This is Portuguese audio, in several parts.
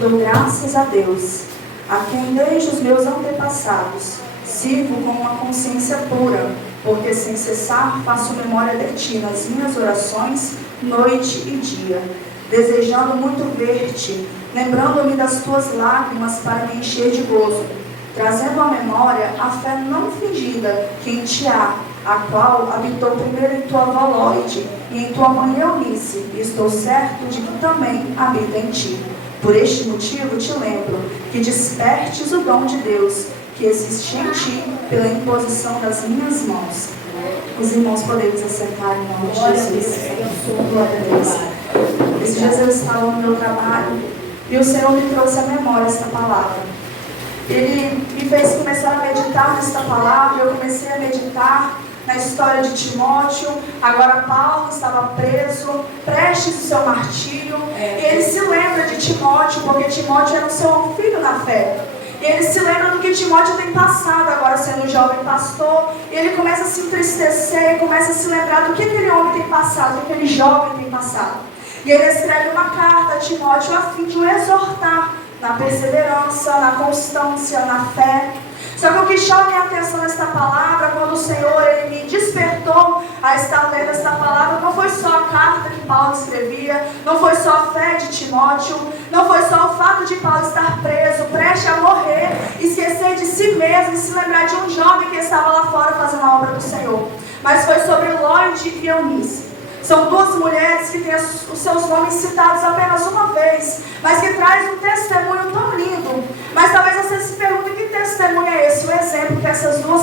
Dou graças a Deus, a quem desde os meus antepassados sirvo com uma consciência pura, porque sem cessar faço memória de ti nas minhas orações, noite e dia, desejando muito ver-te, lembrando-me das tuas lágrimas para me encher de gozo, trazendo à memória a fé não fingida que em ti há, a qual habitou primeiro em tua avó Lóide e em tua mãe Eunice, e estou certo de que também habita em ti. Por este motivo te lembro que despertes o dom de Deus que existe em ti pela imposição das minhas mãos. Os irmãos podemos assentar em nome de Jesus. Glória a Deus. Esses dias eu estava no meu trabalho e o Senhor me trouxe à memória esta palavra. Ele me fez começar a meditar nesta palavra, eu comecei a meditar na história de Timóteo. Agora Paulo estava preso, prestes o seu martírio, e ele se lembra de Timóteo, porque Timóteo era o seu filho na fé. E ele se lembra do que Timóteo tem passado agora sendo jovem pastor, e ele começa a se entristecer, começa a se lembrar do que aquele homem tem passado, do que aquele jovem tem passado. E ele escreve uma carta a Timóteo a fim de o exortar na perseverança, na constância, na fé. Só que o que chama minha atenção nesta palavra, quando o Senhor ele me despertou a estar lendo esta palavra, não foi só a carta que Paulo escrevia, não foi só a fé de Timóteo, não foi só o fato de Paulo estar preso, prestes a morrer, esquecer de si mesmo e se lembrar de um jovem que estava lá fora fazendo a obra do Senhor. Mas foi sobre Lóide e Eunice. São duas mulheres que têm os seus nomes citados apenas uma vez, mas que traz um testemunho tão lindo. Mas talvez você se pergunte que testemunho é esse, o exemplo que essas duas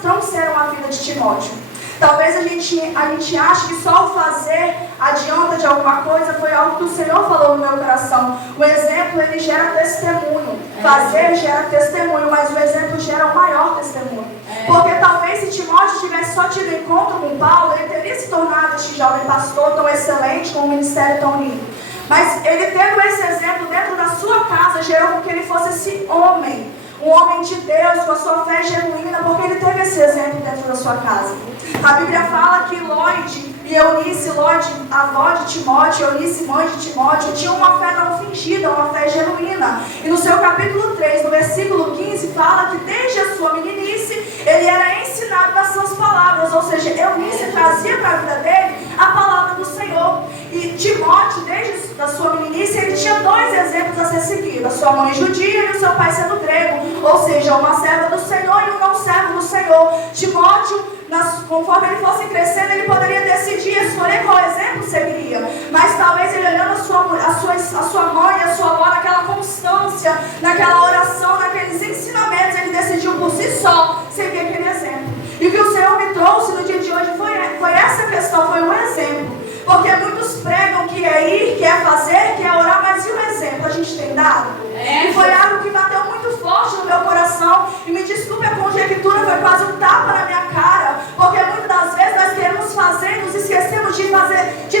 trouxeram à vida de Timóteo. Talvez a gente ache que só o fazer adianta de alguma coisa, foi algo que o Senhor falou no meu coração. O exemplo, ele gera testemunho. Fazer gera testemunho, mas o exemplo gera o maior testemunho. Porque talvez se Timóteo tivesse só tido encontro com Paulo, ele teria se tornado este jovem pastor tão excelente, com um ministério tão lindo. Mas ele tendo esse exemplo dentro da sua casa, gerou com que ele fosse esse homem. Um homem de Deus, com a sua fé genuína, porque ele teve esse exemplo dentro da sua casa. A Bíblia fala que Lóide e Eunice, Lóide, avó de Timóteo, Eunice, mãe de Timóteo, tinham uma fé não fingida, uma fé genuína. E no seu capítulo 3, no versículo 15, fala que desde a sua meninice, ele era ensinado nas suas palavras. Ou seja, Eunice trazia para a vida dele a palavra do Senhor. E Timóteo, desde a sua meninice, ele tinha dois exemplos a ser seguido. A sua mãe judia e o seu pai sendo grego. Ou seja, uma serva do Senhor e um não servo do Senhor. Timóteo, conforme ele fosse crescendo, ele poderia decidir, escolher qual exemplo seguiria. Mas talvez ele olhando a sua mãe, a sua avó, naquela constância, naquela oração, naqueles ensinamentos, ele decidiu por si só seguir aquele exemplo. E o que o Senhor me trouxe no dia de hoje foi essa questão, foi um exemplo. Porque muitos pregam que é ir, que é fazer, que é orar, mas e o exemplo a gente tem dado? E foi algo que bateu muito forte no meu coração. E me desculpe, a conjectura foi quase um tapa na minha cara. Porque muitas das vezes nós queremos fazer, nos esquecemos de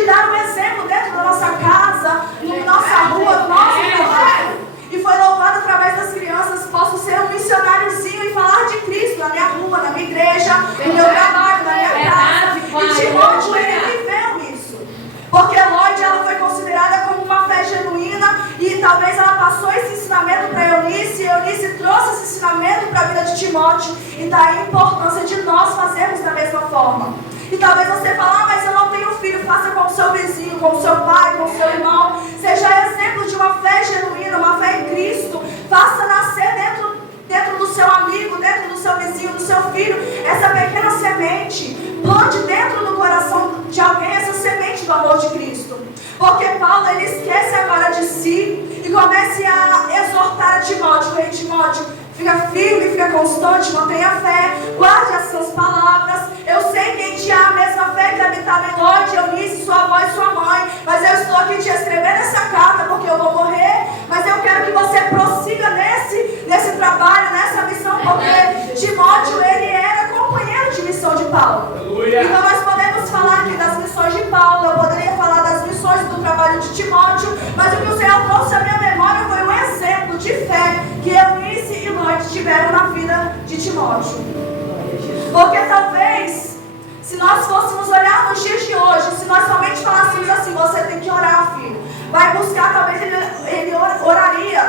dar um exemplo dentro da nossa casa, na nossa rua, no nosso trabalho. E foi louvado através das crianças. Posso ser um missionáriozinho e falar de Cristo na minha rua, na minha igreja, no meu trabalho, na minha casa. E Timóteo, ele viveu isso. Porque Lóide, ela foi considerada como uma fé genuína e talvez ela passou esse ensinamento para Eunice e Eunice trouxe esse ensinamento para a vida de Timóteo. E daí a importância de nós fazermos da mesma forma. E talvez você fale, mas eu não tenho filho, faça com o seu vizinho, com o seu pai, com o seu irmão. Seja exemplo de uma fé genuína, uma fé em Cristo. Faça nascer dentro do seu amigo, dentro do seu vizinho, do seu filho, essa pequena semente. Plante dentro do coração de alguém essa semente do amor de Cristo. Porque Paulo, ele esquece agora de si e começa a exortar a Timóteo. Ei, Timóteo, fica firme, fica constante, mantenha a fé, guarde as suas palavras. Eu sei que em ti há a mesma fé que habitava em Lóide, Eunice, sua avó e sua mãe. Mas eu estou aqui te escrevendo essa carta porque eu vou morrer. Mas eu quero que você prossiga nesse trabalho, nessa missão. Porque Timóteo, ele era companheiro de missão de Paulo. Então nós podemos falar aqui das missões de Paulo. Eu poderia falar das missões do trabalho de Timóteo. Mas o que o Senhor trouxe à minha memória foi um exemplo de fé que Eunice e Lóide tiveram na vida de Timóteo. Porque talvez, se nós fôssemos olhar nos dias de hoje, se nós somente falássemos assim, você tem que orar, filho. Vai buscar, talvez ele oraria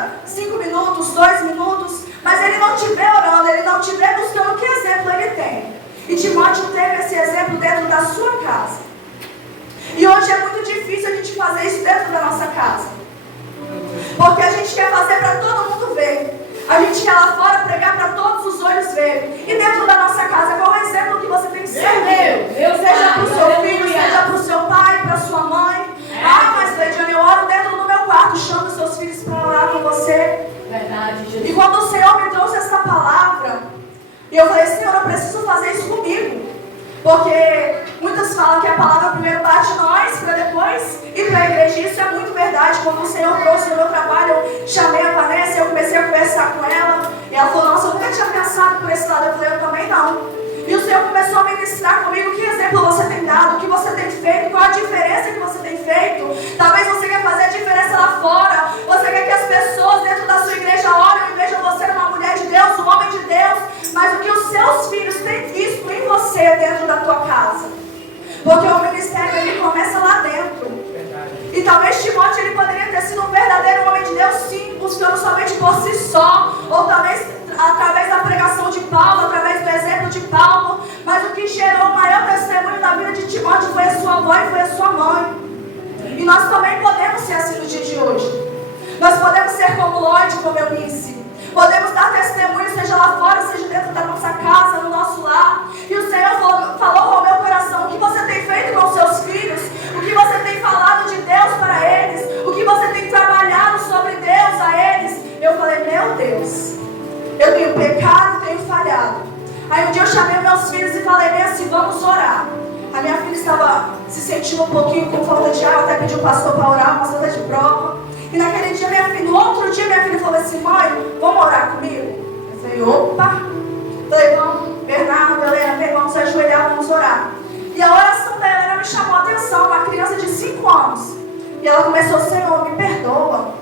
Porque a gente quer fazer para todo mundo ver. A gente quer lá fora pregar para todos os olhos verem. E dentro da nossa casa, qual é o exemplo que você tem que ser? Seja para o seu filho, seja para o seu pai, para a sua mãe. Mas Leidiane, eu oro dentro do meu quarto, chamo os seus filhos para orar com você. Verdade, Jesus. E quando o Senhor me trouxe essa palavra, eu falei, Senhor, eu preciso fazer isso comigo. Porque muitos falam que a palavra primeiro bate em nós, para depois ir para a igreja. Isso é muito verdade. Quando o Senhor trouxe no meu trabalho, eu chamei a Vanessa, eu comecei a conversar com ela. E ela falou, nossa, eu nunca tinha pensado por esse lado. Eu falei, eu também não. E o Senhor começou a ministrar comigo que exemplo você tem dado, o que você tem feito, qual a diferença que você tem feito. Talvez você quer fazer a diferença lá fora. Você quer que as pessoas dentro da sua igreja olhem e vejam você uma mulher de Deus, um homem de Deus. Mas o que os seus filhos têm visto em você dentro da tua casa. Porque o ministério ele começa lá dentro. E talvez Timóteo ele poderia ter sido um verdadeiro homem de Deus, sim, buscando somente por si só. Ou talvez através da pregação de Paulo, através do exemplo de Paulo. Mas o que gerou o maior testemunho na vida de Timóteo foi a sua avó e foi a sua mãe. E nós também podemos ser assim no dia de hoje. Nós podemos ser como Lloyd, como Eunice. Podemos dar testemunho, seja lá fora, seja dentro da nossa casa, no nosso lar. E o Senhor falou ao meu coração: o que você tem feito com os seus filhos? O que você tem falado de Deus para eles? O que você tem trabalhado sobre Deus a eles? Eu falei, meu Deus, eu tenho pecado, tenho falhado. Aí um dia eu chamei meus filhos e falei bem assim, vamos orar. A minha filha estava se sentindo um pouquinho com falta de ar, eu até pedi o pastor para orar, o pastor está de prova. E naquele dia no outro dia minha filha falou assim, mãe, vamos orar comigo? Eu falei, opa. Falei, vamos, Bernardo, Helena, vem, vamos ajoelhar, vamos orar. E a oração da Helena me chamou a atenção, uma criança de 5 anos. E ela começou, Senhor, me perdoa.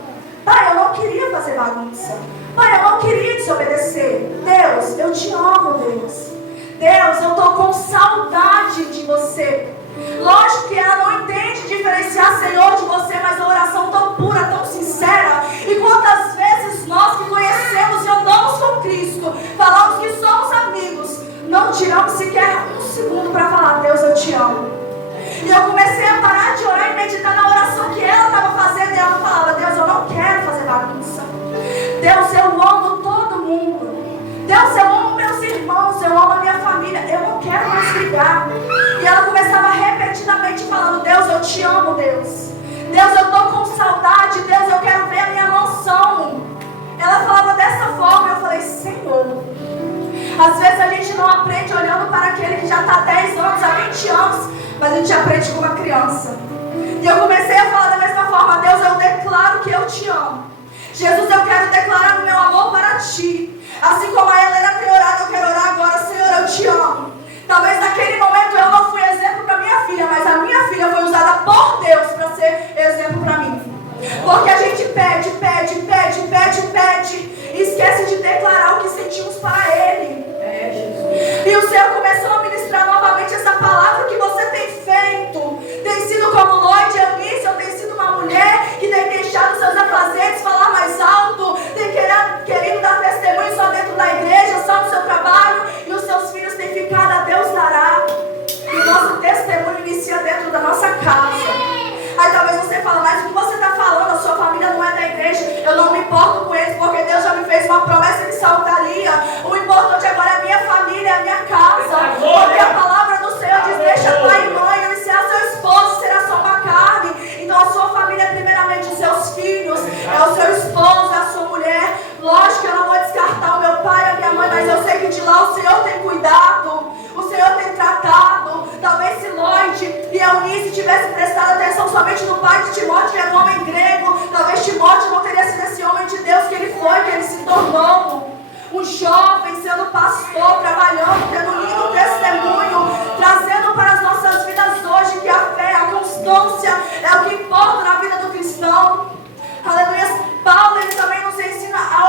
Pai, eu não queria fazer bagunça. Pai, eu não queria desobedecer. Deus, eu te amo, Deus. Deus, eu estou com saudade de você. Lógico que ela não entende diferenciar Senhor de você, mas a oração tão pura, tão sincera. E quantas vezes nós que conhecemos e andamos com Cristo, falamos que somos amigos, não tiramos sequer um segundo para falar, Deus, eu te amo. E eu comecei a parar de orar e meditar na oração que ela estava fazendo. E ela falava, Deus, eu não quero fazer bagunça. Deus, eu amo todo mundo. Deus, eu amo meus irmãos, eu amo a minha família. Eu não quero mais brigar. E ela começava repetidamente falando, Deus, eu te amo, Deus. Deus, eu estou com saudade. Deus, eu quero ver a minha mansão. Ela falava dessa forma. Eu falei, Senhor, às vezes a gente não aprende olhando para aquele que já está há 10 anos, há 20 anos, mas a gente aprende com uma criança. E eu comecei a falar da mesma forma, Deus, eu declaro que eu te amo. Jesus, eu quero declarar o meu amor para ti. Assim como a Helena tem orado, eu quero orar agora, Senhor, eu te amo. Talvez naquele momento eu não fui exemplo para minha filha, mas a minha filha foi usada por Deus para ser exemplo para mim. Porque a gente pede, e esquece de declarar o que sentimos para Ele. E o Senhor começou a ministrar novamente essa palavra que você tem feito. Tem sido como Lloyd, Eunice, ou tem sido uma mulher que tem deixado seus afazeres falar mais alto, tem querido dar testemunho só dentro da igreja, só no seu trabalho, e os seus filhos têm ficado a Deus dará. E o nosso testemunho inicia dentro da nossa casa. Aí talvez você fale, mas o que você está falando? A sua família não é da igreja. Eu não me importo com eles, porque Deus já me fez uma promessa de saltaria. O importante agora é a minha família, é a minha casa. Porque a palavra do Senhor diz, deixa pai e mãe, iniciar seu esposo, será só uma carne. Então a sua família é primeiramente os seus filhos, é o seu esposo, é a sua mulher. Lógico que eu não vou descartar o meu pai e a minha mãe, mas eu sei que de lá o Senhor tem cuidado. O Senhor tem tratado. Talvez se Lloyd e Eunice tivessem prestado atenção somente no pai de Timóteo, que era um homem grego, talvez Timóteo não teria sido esse homem de Deus que ele foi, que ele se tornou. Um jovem sendo pastor, trabalhando, tendo um lindo testemunho, trazendo para as nossas vidas hoje que a fé, a constância é o que importa na vida do cristão. Aleluia. Paulo ele também nos ensina a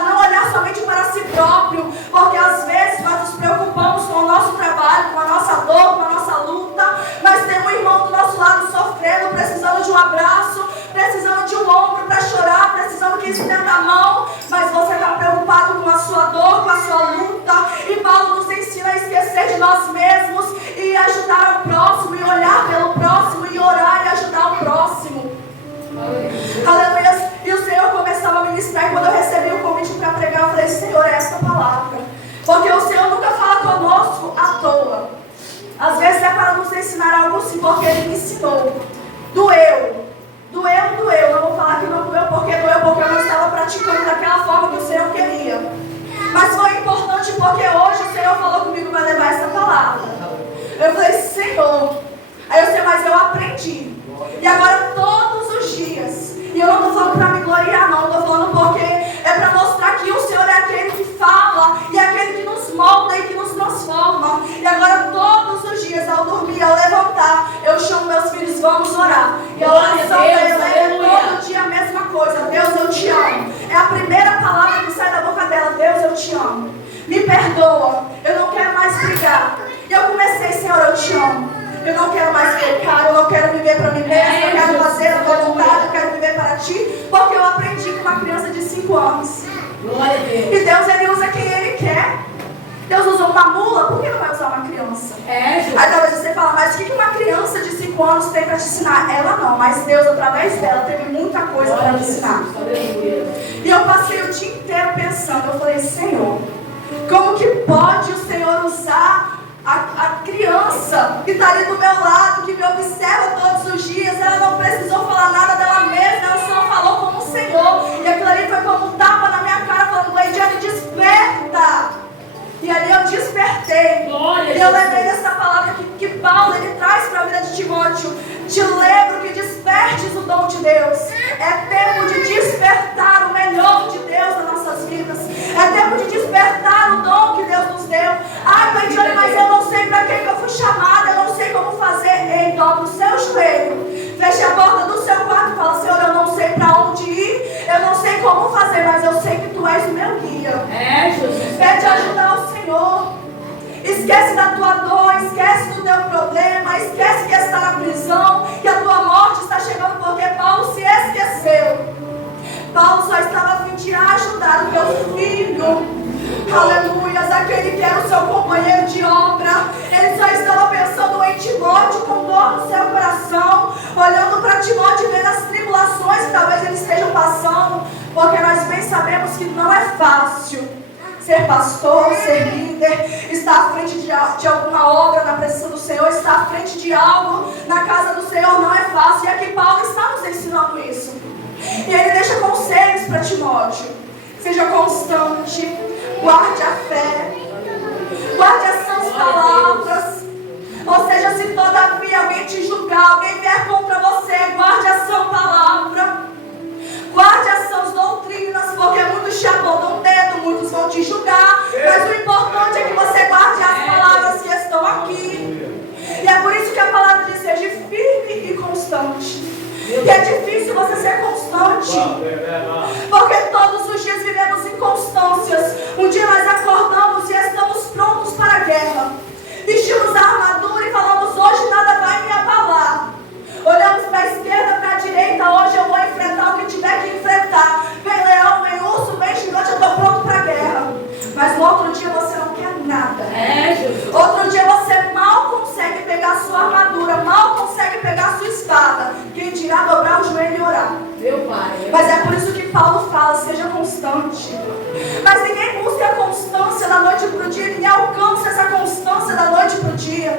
não olhar somente para si próprio, porque às vezes nós nos preocupamos com o nosso trabalho, com a nossa dor, com a nossa luta, mas tem um irmão do nosso lado sofrendo, precisando de um abraço, precisando de um ombro para chorar, precisando que estenda a mão, mas você está preocupado com a sua dor, com a sua luta. E Paulo nos ensina a esquecer de nós mesmos e ajudar o próximo, e olhar pelo próximo, e orar e ajudar o próximo. Aleluia. Às vezes é para nos ensinar algo sim, porque Ele me ensinou. Doeu. Não vou falar que não doeu porque eu não estava praticando daquela forma que o Senhor queria. Mas foi importante porque hoje o Senhor falou comigo para levar essa palavra. Eu falei, Senhor. Aí eu sei, mas eu aprendi. E agora todos os dias. E eu não estou falando para me gloriar, não. Estou falando porque é para mostrar que o Senhor é aquele que fala e é aquele que nos molda e que nos transforma. E agora todos os dias, ao dormir, ao levantar, eu chamo meus filhos, vamos orar. E a oração dela é todo dia a mesma coisa. Deus, eu te amo. É a primeira palavra que sai da boca dela. Deus, eu te amo. Me perdoa. Eu não quero mais brigar. E eu comecei, Senhor, eu te amo. Eu não quero mais pecar, eu não quero viver para mim mesmo, eu quero fazer a tua vontade, eu quero viver para ti, porque eu aprendi com uma criança de 5 anos. Glória a Deus. E Deus, Ele usa quem Ele quer. Deus usou uma mula, por que não vai usar uma criança? Aí talvez você fala, mas o que uma criança de 5 anos tem para te ensinar? Ela não, mas Deus, através dela, teve muita coisa para me ensinar. E eu passei o dia inteiro pensando, eu falei, Senhor, como que pode o Senhor usar a criança que está ali do meu lado, que me observa todos os dias? Ela não precisou falar nada dela mesma, ela só falou como o Senhor. E aquilo ali foi como um tapa na minha cara, falando, Leidiane, desperta! E ali eu despertei. E eu lembrei dessa palavra que Paulo ele traz para a vida de Timóteo. Te lembro que despertes o dom de Deus. É tempo de despertar o melhor de Deus nas nossas vidas. É tempo de despertar o dom que Deus nos deu. Ai, Leidiane, mas eu não sei para que eu fui chamada, eu não sei como fazer. Ei, dobra o seu joelho, feche a porta do seu quarto e fala, Senhor, eu não sei para onde ir, eu não sei como fazer, mas eu sei que Tu és o meu guia. Jesus. Pede ajuda ao Senhor. Esquece da tua dor, esquece do teu problema, esquece que está na prisão, que a tua morte está chegando, porque Paulo se esqueceu. Paulo só estava a fim de ajudar o teu filho. Aleluias, aquele que era o seu companheiro de obra. Ele só estava pensando em Timóteo com dor no seu coração, olhando para Timóteo e vendo as tribulações que talvez eles estejam passando, porque nós bem sabemos que não é fácil ser pastor, ser líder, estar à frente de alguma obra na presença do Senhor, estar à frente de algo na casa do Senhor não é fácil. E aqui Paulo está nos ensinando isso. E ele deixa conselhos para Timóteo. Seja constante, guarde a fé, guarde as sãs palavras. Ou seja, se todavia alguém te julgar, alguém vier contra você, guarde a sã palavra. Guarde as sãs doutrinas, porque muitos te apontam o dedo, muitos vão te julgar. Mas o importante é que você guarde as palavras que estão aqui. E é por isso que a palavra diz, seja firme e constante. E é difícil você ser constante, porque todos os dias vivemos inconstâncias. Um dia nós acordamos e estamos prontos para a guerra. Vestimos a armadura e falamos, hoje nada vai me abalar. Olhamos para a esquerda, para a direita, hoje eu vou enfrentar o que tiver que enfrentar. Vem leão, vem urso, vem gigante, eu estou pronto para a guerra. Mas no outro dia você não quer nada. Outro dia você mal consegue pegar a sua armadura, mal consegue pegar a sua espada. Quem dirá dobrar o joelho e orar. Meu Pai. Mas é por isso que Paulo fala, seja constante. Mas ninguém busca a constância da noite para o dia, ninguém alcança essa constância da noite para o dia.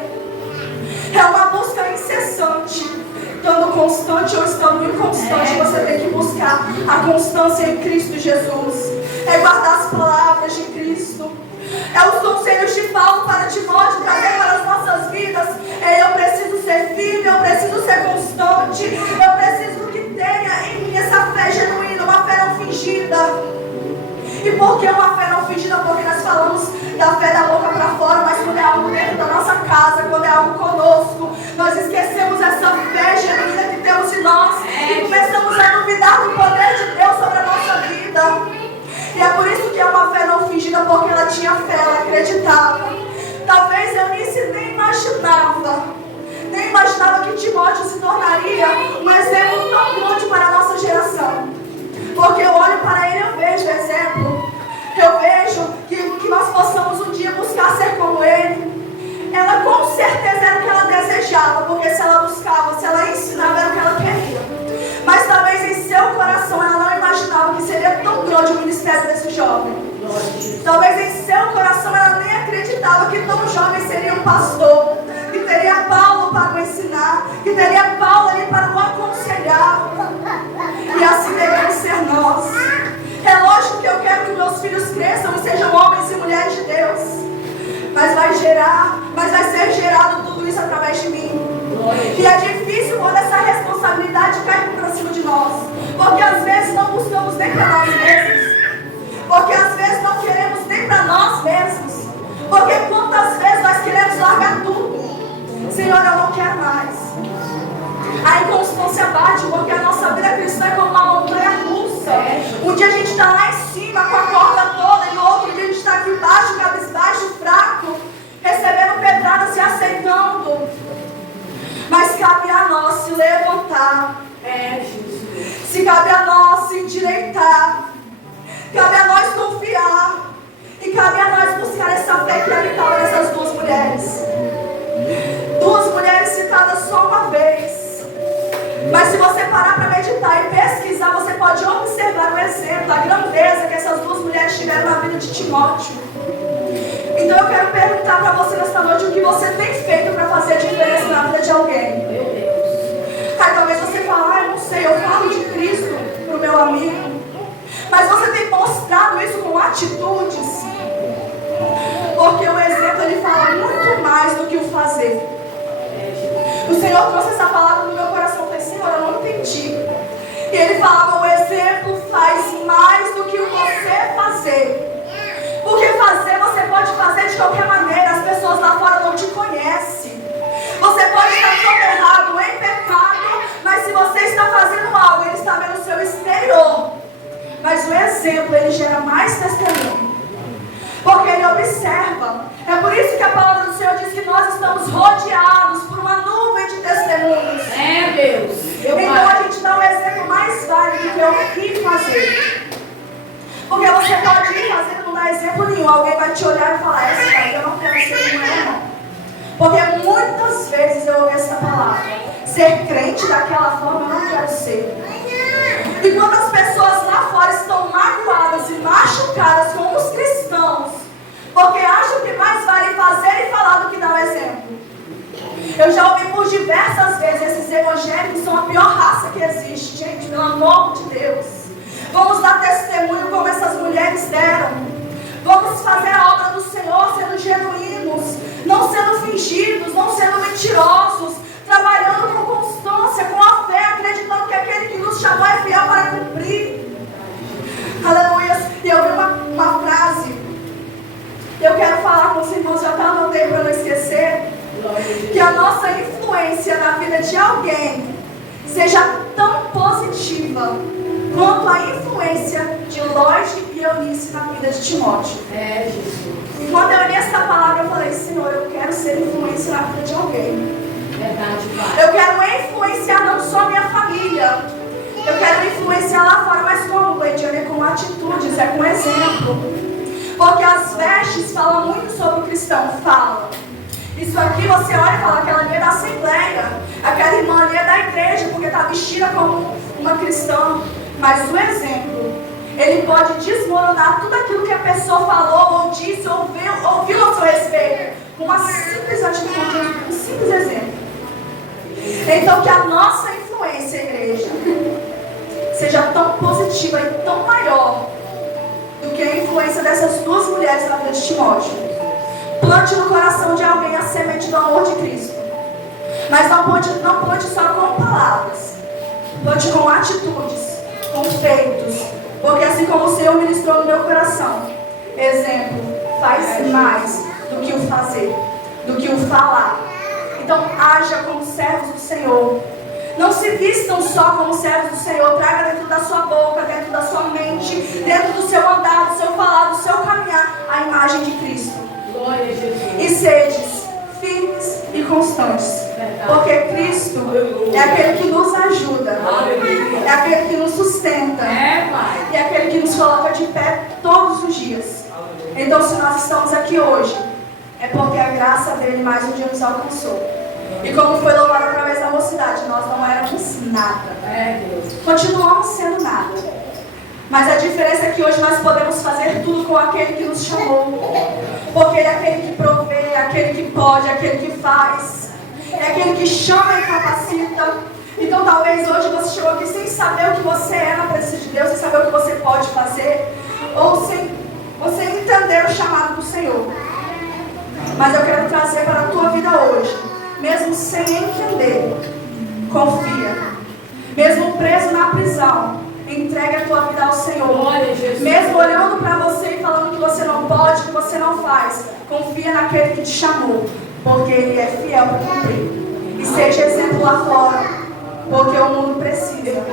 É uma busca incessante. Estando constante ou estando inconstante, você tem que buscar a constância em Cristo Jesus. É guardar as palavras de Cristo. É os conselhos de Paulo para Timóteo trazer para as nossas vidas. É, eu preciso ser firme, eu preciso ser constante. Eu preciso que tenha em mim essa fé genuína, uma fé não fingida. E por que uma fé não fingida? Porque nós falamos da fé da boca para fora, mas quando é algo dentro da nossa casa, quando é algo conosco, nós esquecemos essa fé genuína que temos em nós e começamos a duvidar do poder de Deus sobre a nossa vida. E é por isso que é uma fé não fingida, porque ela tinha fé, ela acreditava. Talvez Eunice nem imaginava que Timóteo se tornaria um exemplo tão grande para a nossa geração. Porque eu olho para ele e eu vejo exemplo. Eu vejo que nós possamos um dia buscar ser como ele. Ela com certeza era o que ela desejava, porque se ela buscava, se ela ensinava, era o que ela queria. Mas talvez em seu coração ela não imaginava que seria tão grande o ministério desse jovem. Talvez em seu coração ela nem acreditava que tão jovem seria um pastor. E nós. É lógico que eu quero que meus filhos cresçam e sejam homens e mulheres de Deus. Mas vai ser gerado tudo isso através de mim. E é difícil quando essa responsabilidade cai para cima de nós. Porque às vezes não buscamos nem para nós mesmos. Porque às vezes não queremos nem para nós mesmos. Porque quantas vezes nós queremos largar tudo. Senhor, eu não quero mais. A inconstância bate, porque a nossa vida cristã é como uma montanha russa. Um dia a gente está lá em cima com a corda toda, e no outro dia a gente está aqui embaixo, cabisbaixo, fraco, recebendo pedradas e aceitando. Mas cabe a nós se levantar. Se cabe a nós se endireitar. Cabe a nós confiar. E cabe a nós buscar essa fé que habitava nessas duas mulheres. Duas mulheres citadas só uma vez. Mas se você parar para meditar e pesquisar, você pode observar o exemplo, a grandeza que essas duas mulheres tiveram na vida de Timóteo. Então eu quero perguntar para você nesta noite o que você tem feito para fazer a diferença na vida de alguém. Meu Deus. Aí talvez você fale, eu não sei, eu falo de Cristo para o meu amigo. Mas você tem mostrado isso com atitudes. Porque o exemplo ele fala muito mais do que o fazer. O Senhor trouxe essa palavra no meu coração. Eu falei, Senhor, eu não entendi. E Ele falava, o exemplo faz mais do que o você fazer. Porque fazer, você pode fazer de qualquer maneira. As pessoas lá fora não te conhecem. Você pode estar soterrado em pecado, mas se você está fazendo algo, Ele está vendo o seu exterior. Mas o exemplo, ele gera mais testemunho. Porque ele observa. É por isso que a palavra do Senhor diz que nós estamos rodeados por uma nuvem de testemunhos. Deus. Então a gente dá um exemplo mais válido do que o que fazer. Porque você pode ir fazendo e não dar exemplo nenhum. Alguém vai te olhar e falar, essa daí eu não quero ser como ela, não. Porque muitas vezes eu ouvi essa palavra. Ser crente daquela forma eu não quero ser. E quando as pessoas lá fora estão magoadas e machucadas com os cristãos, porque acham que mais vale fazer e falar do que dar o exemplo. Eu já ouvi por diversas vezes, esses evangélicos são a pior raça que existe, gente, pelo amor de Deus. Vamos dar testemunho como essas mulheres deram. Vamos fazer a obra do Senhor sendo genuínos, não sendo fingidos, não sendo mentirosos, trabalhando com constância, com a fé, acreditando que aquele que nos chamou é fiel para cumprir. Aleluia. E eu vi uma frase, eu quero falar com os irmãos, eu até anotei para não esquecer, que a nossa influência na vida de alguém seja tão positiva quanto a influência de Loide e Eunice na vida de Timóteo. Jesus. E quando eu li essa palavra, eu falei, Senhor, eu quero ser influência na vida de alguém. Verdade, Pai. Eu quero influenciar não só minha família. Eu quero influenciar lá fora, mas como, Leidiane? É com atitudes, é com exemplo. Porque as vestes falam muito sobre o cristão. Fala. Isso aqui você olha e fala, aquela ali é da assembleia. Aquela irmã ali é da igreja, porque está vestida como uma cristã. Mas o exemplo, ele pode desmoronar tudo aquilo que a pessoa falou, ou disse, ou ouviu a seu respeito. Com uma simples atitude, um simples exemplo. Então que a nossa influência, igreja, seja tão positiva e tão maior do que a influência dessas duas mulheres na vida de Timóteo. Plante no coração de alguém a semente do amor de Cristo. Mas não plante só com palavras. Plante com atitudes, com feitos. Porque assim como o Senhor ministrou no meu coração, exemplo faz mais do que o fazer, do que o falar. Então haja como servos do Senhor. Não se vistam só como servos do Senhor. Traga dentro da sua boca, dentro da sua mente, dentro do seu andar, do seu falar, do seu caminhar, a imagem de Cristo. Glória a Jesus. E sedes firmes e constantes. Porque Cristo é aquele que nos ajuda. É aquele que nos sustenta. Pai. E é aquele que nos coloca de pé todos os dias. Então se nós estamos aqui hoje, é porque a graça dele mais um dia nos alcançou. E como foi louvado através da mocidade, nós não éramos nada. Deus. Continuamos sendo nada. Mas a diferença é que hoje nós podemos fazer tudo com aquele que nos chamou. Porque ele é aquele que provê, é aquele que pode, é aquele que faz. É aquele que chama e capacita. Então talvez hoje você chegou aqui sem saber o que você é na presença de Deus, sem saber o que você ou sem você entender o chamado do Senhor. Mas eu quero trazer para a tua vida hoje, mesmo sem entender, confia. Mesmo preso na prisão, entregue a tua vida ao Senhor. Mesmo olhando para você e falando que você não pode, que você não faz, confia naquele que te chamou, porque Ele é fiel para cumprir. E seja exemplo lá fora, porque o mundo precisa.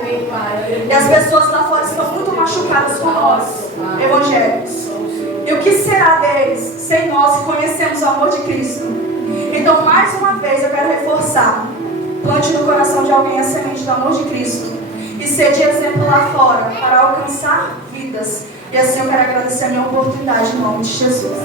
E as pessoas lá fora estão muito machucadas com nós, evangélicos. E o que será deles sem nós que conhecemos o amor de Cristo? Então, mais uma vez, eu quero reforçar: plante no coração de alguém a semente do amor de Cristo e seja exemplo lá fora para alcançar vidas. E assim eu quero agradecer a minha oportunidade em nome de Jesus.